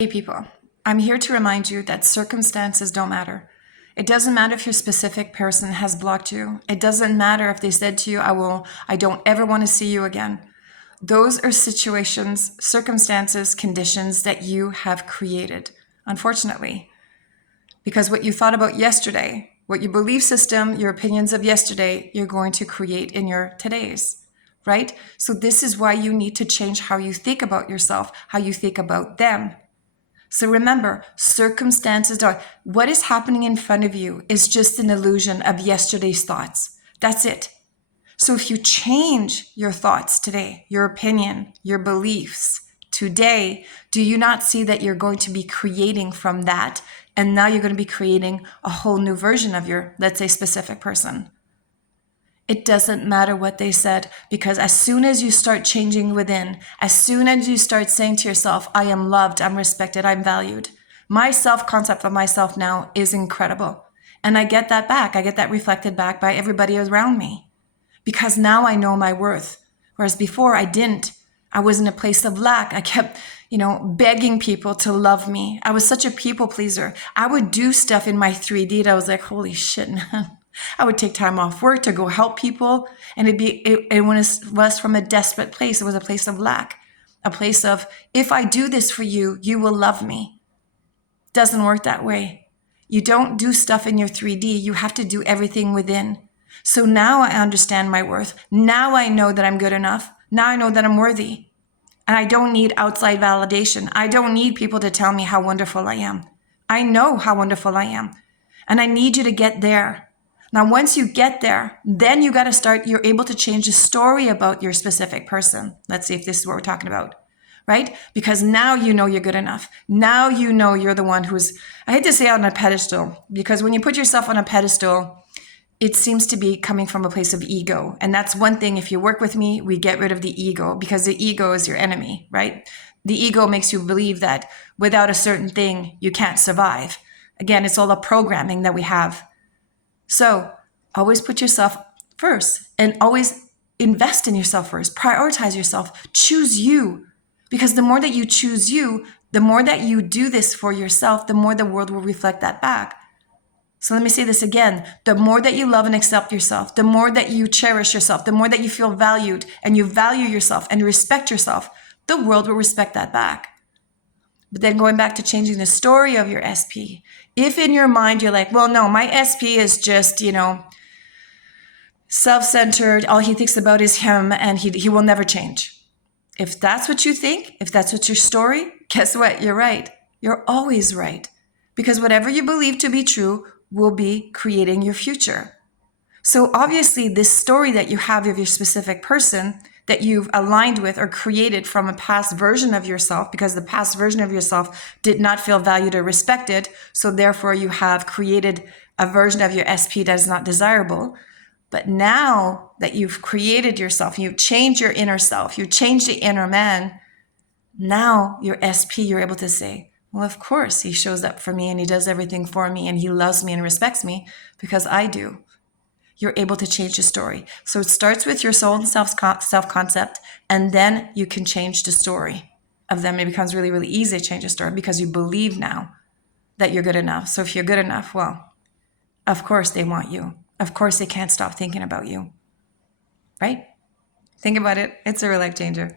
Hey people, I'm here to remind you that circumstances don't matter. It doesn't matter if your specific person has blocked you. It doesn't matter if they said to you, I don't ever want to see you again. Those are situations, circumstances, conditions that you have created, unfortunately. Because what you thought about yesterday, what your belief system, your opinions of yesterday, you're going to create in your todays, right? So this is why you need to change how you think about yourself, how you think about them. So remember, circumstances are what is happening in front of you is just an illusion of yesterday's thoughts. That's it. So if you change your thoughts today, your opinion, your beliefs today, do you not see that you're going to be creating from that? And now you're going to be creating a whole new version of your, let's say, specific person. It doesn't matter what they said, because as soon as you start changing within, as soon as you start saying to yourself, I am loved, I'm respected, I'm valued, my self-concept of myself now is incredible. And I get that back. I get that reflected back by everybody around me, because now I know my worth. Whereas before I didn't. I was in a place of lack. I kept, begging people to love me. I was such a people pleaser. I would do stuff in my 3D that I was like, holy shit, man. I would take time off work to go help people. And it was from a desperate place. It was a place of lack, a place of, if I do this for you, you will love me. Doesn't work that way. You don't do stuff in your 3D. You have to do everything within. So now I understand my worth. Now I know that I'm good enough. Now I know that I'm worthy. And I don't need outside validation. I don't need people to tell me how wonderful I am. I know how wonderful I am. And I need you to get there. Now, once you get there, then you got to start, you're able to change the story about your specific person. Let's see if this is what we're talking about, right? Because now you know you're good enough. Now you know you're the one who's, I hate to say on a pedestal, because when you put yourself on a pedestal, it seems to be coming from a place of ego. And that's one thing, if you work with me, we get rid of the ego, because the ego is your enemy, right? The ego makes you believe that without a certain thing, you can't survive. Again, it's all the programming that we have. So always put yourself first and always invest in yourself first. Prioritize yourself. Choose you. Because the more that you choose you, the more that you do this for yourself, the more the world will reflect that back. So let me say this again. The more that you love and accept yourself, the more that you cherish yourself, the more that you feel valued and you value yourself and respect yourself, the world will respect that back. But then going back to changing the story of your SP, if in your mind you're like, well, no, my SP is just, self-centered, all he thinks about is him, and he will never change. If that's what you think, if that's what your story, guess what? You're right. You're always right. Because whatever you believe to be true will be creating your future. So obviously this story that you have of your specific person that you've aligned with or created from a past version of yourself, because the past version of yourself did not feel valued or respected. So therefore you have created a version of your SP that is not desirable. But now that you've created yourself, you've changed your inner self, you've changed the inner man, now your SP, you're able to say, well, of course he shows up for me and he does everything for me and he loves me and respects me because I do. You're able to change the story. So it starts with your soul and self-concept, and then you can change the story of them. It becomes really, really easy to change the story because you believe now that you're good enough. So if you're good enough, well, of course they want you. Of course they can't stop thinking about you, right? Think about it. It's a real life changer.